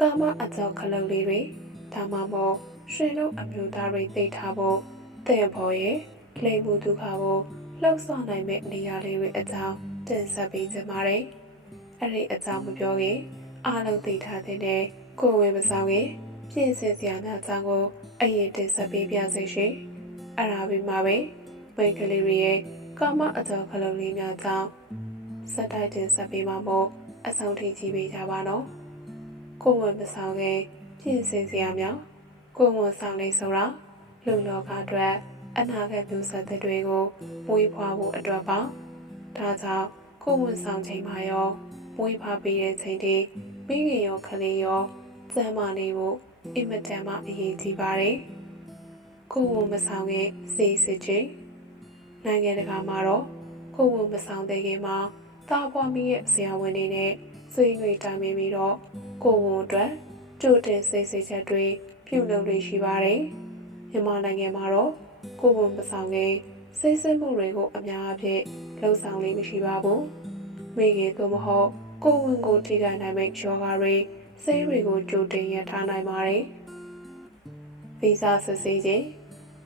ကာမအကြောက်ခလုတ်လေးတွေဒါမှမဟုတ်ရှင်တို့အမျိုးသားတွေသိထားဖို့တဲ့ဖို့ရဲ့လိမ်မှုဒုက္ခကိုလှုပ်ဆောင်နိုင်မဲ့နေရာလေးတွေအကြောင်းတင်ဆက်ပေးကြပါမယ်။အဲ့ဒီအကြောင်းမပြောခင်အားလုံးသိထားတဲ့ကိုယ်ဝေမဆောင်ခင်ပြည့်စင်စရာများအကြောင်းကိုအရင်တင်ဆက်ပေးပြစေရှင်။အဲ့ဒါပြီးမှပဲမိတ်ကလေးတွေရဲ့ကာမအကြောက်ခလုတ်လေးများကြောင့်စက်တိုက်တင်ဆက်ပေးမှာမို့အဆုံးထိကြည့်ပေးကြပါနော် ကိုယ်ဝင်မဆောင်ခင်ပြင်ဆင်စရာများကိုယ်ဝင်ဆောင်နေဆိုတာလူလောကအတွက်အနာဂတ်မျိုးဆက်တွေကိုမွေးဖွားဖို့အတွက်ပါဒါကြောင့်ကိုယ်ဝင်ဆောင်ချိန်မှာရောမွေးဖွားပေးတဲ့ချိန်တွေမိခင်ရောခလေးရောစမ်းမနေဖို့အင်မတန်မှအရေးကြီးပါတယ်ကိုယ်ဝင်မဆောင်ခင်စေစစ်ချင်းနိုင်ငံတကာမှာတော့ကိုယ်ဝင်မဆောင်တဲ့ခင်မှာတာပွားမီရဲ့ဆရာဝန်တွေနဲ့ ဆွေးနွေးတိုင်ပင်ပြီးတော့ကိုဝန်အတွက်ကြိုတင်စိတ်စိတ်ချက်တွေပြုလုပ်လို့ရှိပါတယ်။မြန်မာနိုင်ငံမှာတော့ကိုဝန်ပဆောင်ကစိတ်ဆင်းမှုတွေကိုအများအပြားလှုံ့ဆော်လေးမရှိပါဘူး။မိခင်သို့မဟုတ်ကိုဝန်ကိုထိခိုက်နိုင်မဲ့ယောဂါတွေစိတ်တွေကိုကြိုတင်ရထားနိုင်ပါတယ်။ဗီဇစစ်ဆေးခြင်း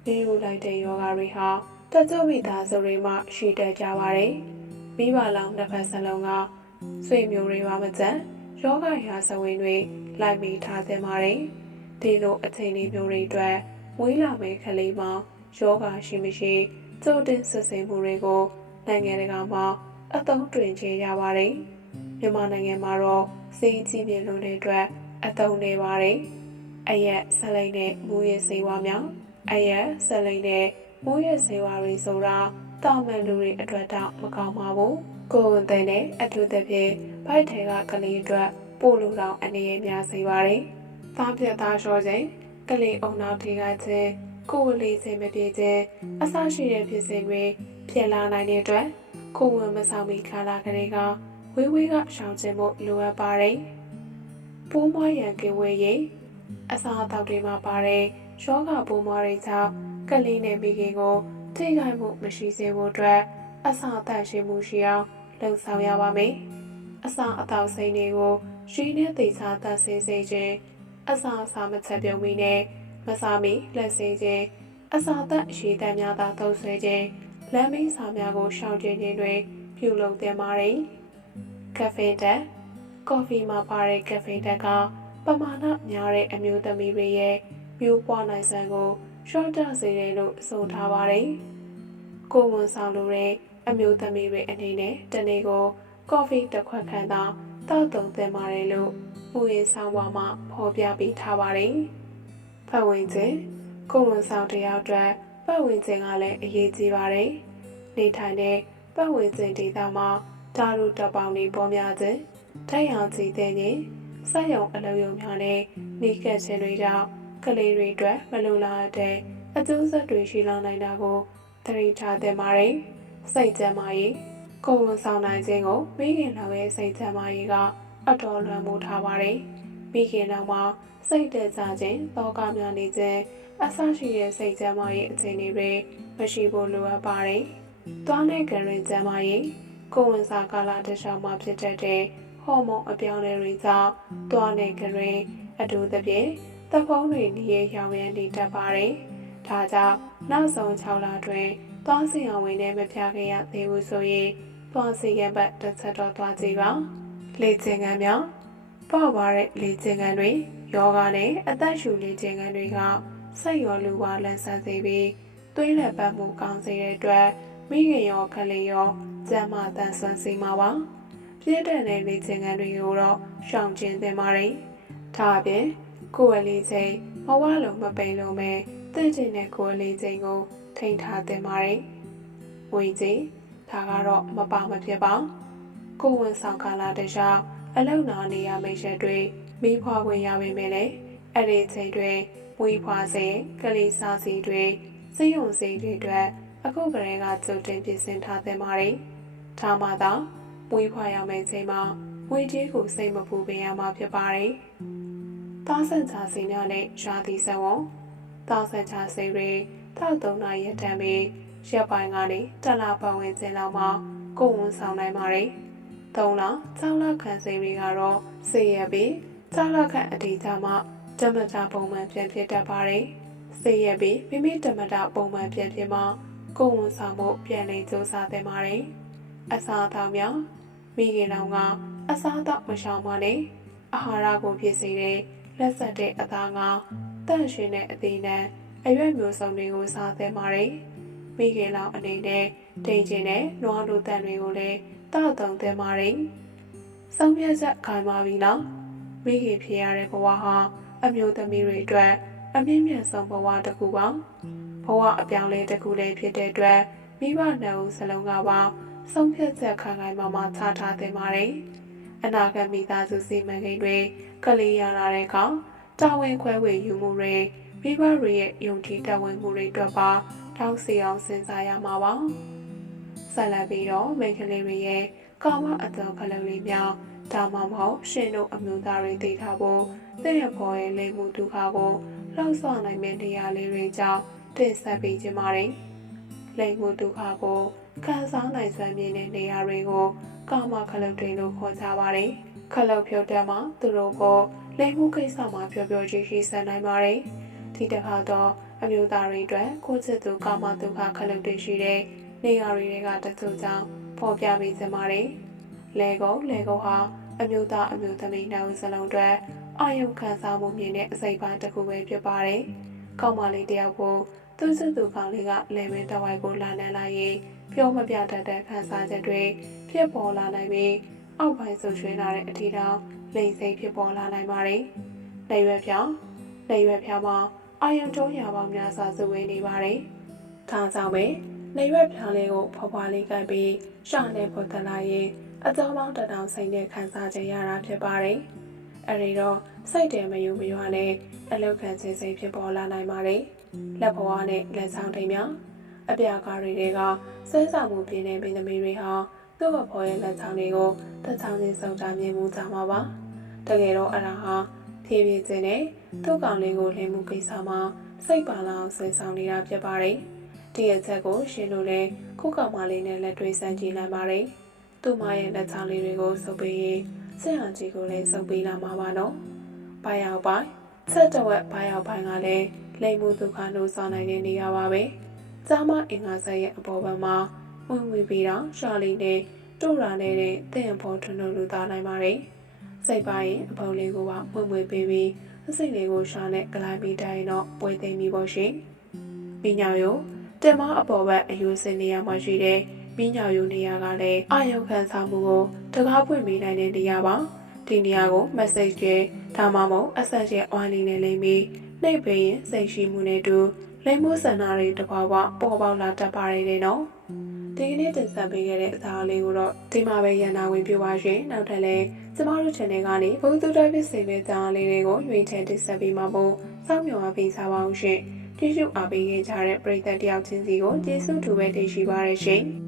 ပြီးယူလိုက်တဲ့ယောဂါတွေဟာတချို့မိသားစုတွေမှာရှိတတ်ကြပါတယ်။မိဘလောင်တစ်ဖက်စလုံးက ဆွေမျိုးတွေပါမကျန်ယောဂရာဇဝင်တွေလိုက်မိထားသင့်ပါတယ်။ဒီလိုအချိန်လေးမျိုးတွေအတွက်ဝေးလာမယ့်ကလေးမှာယောဂရှိမရှိကြိုတင်စစ်ဆေးမှုတွေကိုနိုင်ငံတကာမှာအသုံးတွင်ချေရပါတယ်။မြန်မာနိုင်ငံမှာတော့စေးကြီးမြင့်လို့တဲ့အတွက်အသုံးနေပါတယ်။အရက်ဆက်လိုက်တဲ့မူရည်စေဝါများအရက်ဆက်လိုက်တဲ့မူရည်စေဝါတွေဆိုတာတာမန်လူတွေအတွက်တော့မကောင်းပါဘူး ကိုယ်ဝန်တဲ့နဲ့အထူးသဖြင့်ဘိုက်ထဲကကလေးအတွက်ပို့လို့တော့အနေရများစေပါတယ်။သားပြတ်သားလျှောခြင်းကလေးအုံနောက်ထေကခြင်းကိုယ်လေးခြင်းမပြေခြင်းအဆရှိတဲ့ဖြစ်စဉ်တွေဖြစ်လာနိုင်တဲ့အတွက်ကိုယ်ဝန်မဆောင်မီခါလာကလေးကဝေးဝေးကရှောင်ခြင်းဖို့လိုအပ်ပါတယ်။ပိုးမွားရန်ကဝေးရေးအစာအသောက်တွေမှာပါတဲ့ယောဂပိုးမွားတွေကြောင့်ကလေးနဲ့မိခင်ကိုထိခိုက်မှုမရှိစေဖို့အတွက်အစာအသန့်ရှိမှုရှိအောင် လှုံ့ဆော်ရပါမယ်။အစာအသောက်စိမ်းတွေကိုရှိနဲ့သိချာသတ်ဆေးစေခြင်းအစာအစာမချက်ပြုံးပြီးနဲ့မစားမီလက်ဆေးခြင်းအစာသက်အရှိတမ်းများသာသုံးဆွဲခြင်းလမ်းမင်းစာများကိုရှောင်ကျဉ်ခြင်းတွေပြုလုပ်သင့်ပါတယ်။ကဖေးတက်ကော်ဖီမှာပါတဲ့ကဖေးတက်ကပမာဏများတဲ့အမျိုးသမီးတွေရဲ့မျိုးပွားနိုင်စံကိုရှော့တစေတယ်လို့ဆိုထားပါတယ်။ကိုဝန်ဆောင်လိုတဲ့ အမျိုးသမီးတွေအနေနဲ့တနေ့ကို ကော်ဖီတစ်ခွက်ခန့်သာတောက်တုံသင့်ပါတယ်လို့မူရင်းဆောင်ပါမှာဖော်ပြပေးထားပါတယ်။ပတ်ဝန်းကျင်ကိုဝန်ဆောင်တယောက်အတွက်ပတ်ဝန်းကျင်ကလည်းအရေးကြီးပါတယ်။နေထိုင်တဲ့ပတ်ဝန်းကျင်ဒေသမှာဓာတ်ရုတပ်ပေါင်းတွေပေါ်များခြင်းတိုက်ရောင်ကြည်တဲ့ရင်စက်ရုံအလုပ်ရုံများနဲ့မိကက်ခြင်းတွေကြောင့်ကလေးတွေအတွက်မလိုလားတဲ့အကျိုးဆက်တွေရှိလာနိုင်တာကိုသတိထားသင့်ပါတယ်။ စိတ်ကြမ်းမာရေးကိုယ်ဝန်ဆောင်နိုင်ခြင်းကိုမိခင်တော်ရဲ့စိတ်ကြမ်းမာရေးကအတော်လွန်မှုထားပါတယ်။မိခင်တော်မှာစိတ်တကြခြင်းတောကများနေခြင်းအဆရှိတဲ့စိတ်ကြမ်းမာရေးအခြေအနေတွေမရှိဖို့လိုအပ်ပါတယ်။တွားနဲ့ကရင်ကြမ်းမာရေးကိုယ်ဝန်ဆောင်ကာလတစ်လျှောက်မှာဖြစ်တတ်တဲ့ဟော်မုန်းအပြောင်းအလဲတွေကြောင့်တွားနဲ့ကရင်အထူးသဖြင့်တပ်ဖုံးတွေနေရရောင်ရမ်းနေတတ်ပါတယ်။ဒါကြောင့်နောက်ဆုံး6လအတွင်း သွားစီအောင်ဝင်နဲ့မပြခဲ့ရသေးဘူးဆိုရင်သွားစီရဘက်တစ်ချက်တော့သွားကြည့်ပါ။လေ့ကျင့်ခန်းများပေါ့ပါတဲ့လေ့ကျင့်ခန်းတွေယောဂနဲ့အသက်ရှူလေ့ကျင့်ခန်းတွေကစိတ်ရောလူပါလန်းဆန်းစေပြီးသွေးလက်ပတ်မှုကောင်းစေတဲ့အတွက်မိခင်ရောခလေးရောကျန်းမာတန်ဆွမ်းစေမှာပါ။ပြည့်တဲ့တဲ့လေ့ကျင့်ခန်းတွေကိုတော့ရှောင်ကျဉ်သင့်ပါတယ်။ဒါအပြင်ကိုယ်အလေးချိန်မဝလုံးမပိန်လုံးပဲတ င့်ကျင်တဲ့ကိုယ်အလေးချိန်ကို ထိန်းထားသင့်ပါတယ်။ငွေကြီးဒါကတော့မပါမဖြစ်ပါ။ကိုယ်ဝန်ဆောင်ကာလတခြားအလုံနာနေရမိတ်ဆက်တွေမိဖွာခွင့်ရပေမဲ့လည်းအဲ့ဒီအချိန်တွင်မွေးဖွာစဉ်ကလေးစားစီတွေစိတ်ယုံစိတ်တွေအတွက်အခုကလေးကကြိုတင်ပြင်ဆင်ထားသင့်ပါတယ်။ဒါမှသာမွေးဖွာရမယ့်အချိန်မှာမွေးကြီးကိုစိတ်မပူပင်ရမှာဖြစ်ပါတယ်။သားဆန်ချာစီများနဲ့ရာသီဆက်ဝ န်သားဆန်ချာစီတွေတောက်သုံးနာရက်တမ်းပြီးရက်ပိုင်းကနေတက်လာပတ်ဝန်းကျင်လောက်မှာကိုယ်ဝန်ဆောင်နိုင်ပါတယ်။သုံးလ၆လခန့်စီတွေကတော့စေရပြီး၆လခန့်အတီးကြမှာဓမ္မတာပုံမှန်ပြန်ဖြစ်တတ်ပါတယ်။စေရပြီးမိမိဓမ္မတာပုံမှန်ပြန်ဖြစ်မှာကိုယ်ဝန်ဆောင်မှုပြန်လည်စူးစမ်းသင့်ပါတယ်။အစာအသောက်များမိခင်တော်ကအစားအသောက်မရှောင်ပါနဲ့အာဟာရကိုဖြစ်စေတဲ့လက်ဆက်တဲ့အသားငါ တန့်ရှင်တဲ့အသီးနှံအရွက်မျိုးစုံတွေကိုစားသင့်ပါတယ်။မိခင်လောင်အနေနဲ့ဒိန်ချင်တဲ့နွားလိုတန်တွေကိုလည်းတောက်တုံသင့်ပါတယ်။ဆုံးဖြတ်ချက်ခိုင်ပါပြီလား။မိခင်ဖြစ်ရတဲ့ဘဝဟာအမျိုးသမီးတွေအတွက်အမြင့်မြတ်ဆုံးဘဝတစ်ခုပါ။ဘဝအပြောင်းလဲတစ်ခုလည်းဖြစ်တဲ့အတွက်မိဘနှစ်ဦးစလုံးကပါဆုံးဖြတ်ချက်ခိုင်ခိုင်မာမာချထားသင့်ပါတယ်။အနာဂတ်မိသားစုစီမံကိန်းတွေကလေးရလာတဲ့အခါ တာဝန်ခွဲဝေယူမှုတွေမိဘတွေရဲ့ယုံကြည်တဝန်မှုတွေအတွက်ပါတောင်းစီအောင်စဉ်းစားရမှာပါ။ဆက်လက်ပြီးတော့မိန်းကလေးတွေရဲ့ကာမအတော်ကလေးလေးများဒါမှမဟုတ်ရှင်တို့အမျိုးသားတွေသိထားဖို့တဲ့ရဖို့ရဲ့လိမ်မှုဒုက္ခကိုလှောက်ဆော့နိုင်မယ့်နေရာလေးတွေကြောင့်တင်ဆက်ပေးခြင်းပါတယ်။လိမ်မှုဒုက္ခကိုခံစားနိုင်စွမ်းမြင်တဲ့နေရာတွေကိုကာမခလုတ်တွေလို့ခေါ်ကြပါတယ်။ခလုတ်ဖြုတ်တဲ့မှာသူတို့ကို လိမ်မှုကိစ္စမှာပြောပြောကြီးကြီးဆက်နိုင်ပါတယ်။ဒီတစ်ခါတော့အမျိုးသားတွေအတွက်ကိုယ့်ချစ်သူကာမဒုက္ခခလုတ်တွေရှိတဲ့နေရာတွေကတချို့ကြောင့်ပေါ်ပြပေးစပါတယ်။လေကုန်းလေကုန်းဟာအမျိုးသားအမျိုးသမီးနှစ်ဦးစလုံးအတွက်အာယုခံစားမှုမြင်တဲ့အစိပ်ပိုင်းတစ်ခုပဲဖြစ်ပါတယ်။ကောင်းမလေးတယောက်ကိုသူ့စစ်သူကောင်းလေးကလေမင်းတဝိုက်ကိုလာနှံလိုက်ရင်ပြောမပြတတ်တဲ့ခံစားချက်တွေဖြစ်ပေါ်လာနိုင်ပြီးအောက်ပိုင်းဆုပ်ရွှင်လာတဲ့အထီတောင် လိမ်စိတ်ဖြစ်ပေါ်လာနိုင်ပါတယ်။နေရွယ်ပြောင်းနေရွယ်ပြောင်းမှာအာယုံတုံးရပေါင်းများစွာစုဝေးနေပါတယ်။ဒါကြောင့်ပဲနေရွက်ဖြောင်းလေးကိုဖွားဖွားလေးကပ်ပြီးရှောင်းနေဖို့တလာရင်အကြောင်းပေါင်းတထောင်စိတ်နဲ့ခံစားကြရတာဖြစ်ပါတယ်။အဲဒီတော့စိတ်တယ်မယူမရွာနဲ့အလုတ်ခံခြင်းစိတ်ဖြစ်ပေါ်လာနိုင်ပါတယ်။လက်ဘဝနဲ့လက်ဆောင်ထိန်များအပြာကားတွေကဆဲဆောင်မှုပြင်းတဲ့ပင်သမီးတွေဟာ သူ့ဘဖော်ရဲ့လက်ချောင်းတွေကိုတချောင်းချင်းစုံတာမြင်မှုကြမှာပါ။တကယ်တော့အရာဟာဖြည်းဖြည်းချင်းနဲ့သူ့ကောင်လေးကိုလင်းမှုကိစ္စမှာစိတ်ပါလာအောင်ဆွဲဆောင်နေတာဖြစ်ပါတယ်။ဒီအချက်ကိုရှင်းလို့လဲခုကောင်မလေးနဲ့လက်တွေ့စမ်းကြည့်နိုင်ပါတယ်။သူ့မရဲ့လက်ချောင်းလေးတွေကိုစုပ်ပေးရင်ဆက်အောင်ကြီးကိုလည်းစုပ်ပေးလာမှာပါနော်။ဘာရောက်ပိုင်းဆက်တော့ဘာရောက်ပိုင်းကလည်းလိမ်မှုဒုက္ခလို့ဆောင်နိုင်တဲ့နေရာပါပဲ။ကျမအင်္ဂါဆက်ရဲ့အပေါ်ဘက်မှာ ဝင်ဝင်ပြီးတော့ရှာလီနဲ့တို့ရာနေတဲ့တဲ့ဘောထွန်းတို့လူသားနိုင်ပါတယ်။စိတ်ပိုင်းအပေါ်လေးကိုပါဝင်ဝင်ပေးပြီးအစိတ်လေးကိုရှာနဲ့ကလိုင်းပြီးတိုင်းတော့ပွဲသိမ်းပြီးပေါ့ရှင်။မိညာယုတင်မအပေါ်ဘက်အယူစင်နေရာမှာရှိတဲ့မိညာယုနေရာကလည်းအာယုခံစားမှုကိုတကားပွင့်ပေးနိုင်တဲ့နေရာပါ။ဒီနေရာကို message ရဲ့ဒါမှမဟုတ် access ရဲ့ online နဲ့လိမ့်ပြီးနှိပ်ပေးရင်စိတ်ရှိမှုနဲ့တူလိမ့်မှုစံနာတွေတပွားပွားပေါ်ပေါက်လာတတ်ပါတယ်တဲ့နော်။ ဒီကနေ့တင်ဆက်ပေးခဲ့တဲ့အစားလေးကိုတော့ဒီမှာပဲရန်နာဝင်ပြပါရှင်။နောက်ထပ်လည်းကျမတို့ channel ကနေဘုသူတိုင်းဖြစ်စေမယ့်ကြားလေးတွေကိုရွေးချယ်တင်ဆက်ပေးမှာပို့စောင့်မျှော်အားပေးစားပါအောင်ရှင်။ကြည့်ရှုအားပေးခဲ့ကြတဲ့ပရိသတ်တယောက်ချင်းစီကိုကျေးဇူးတူပဲတင်ရှိပါရရှင်။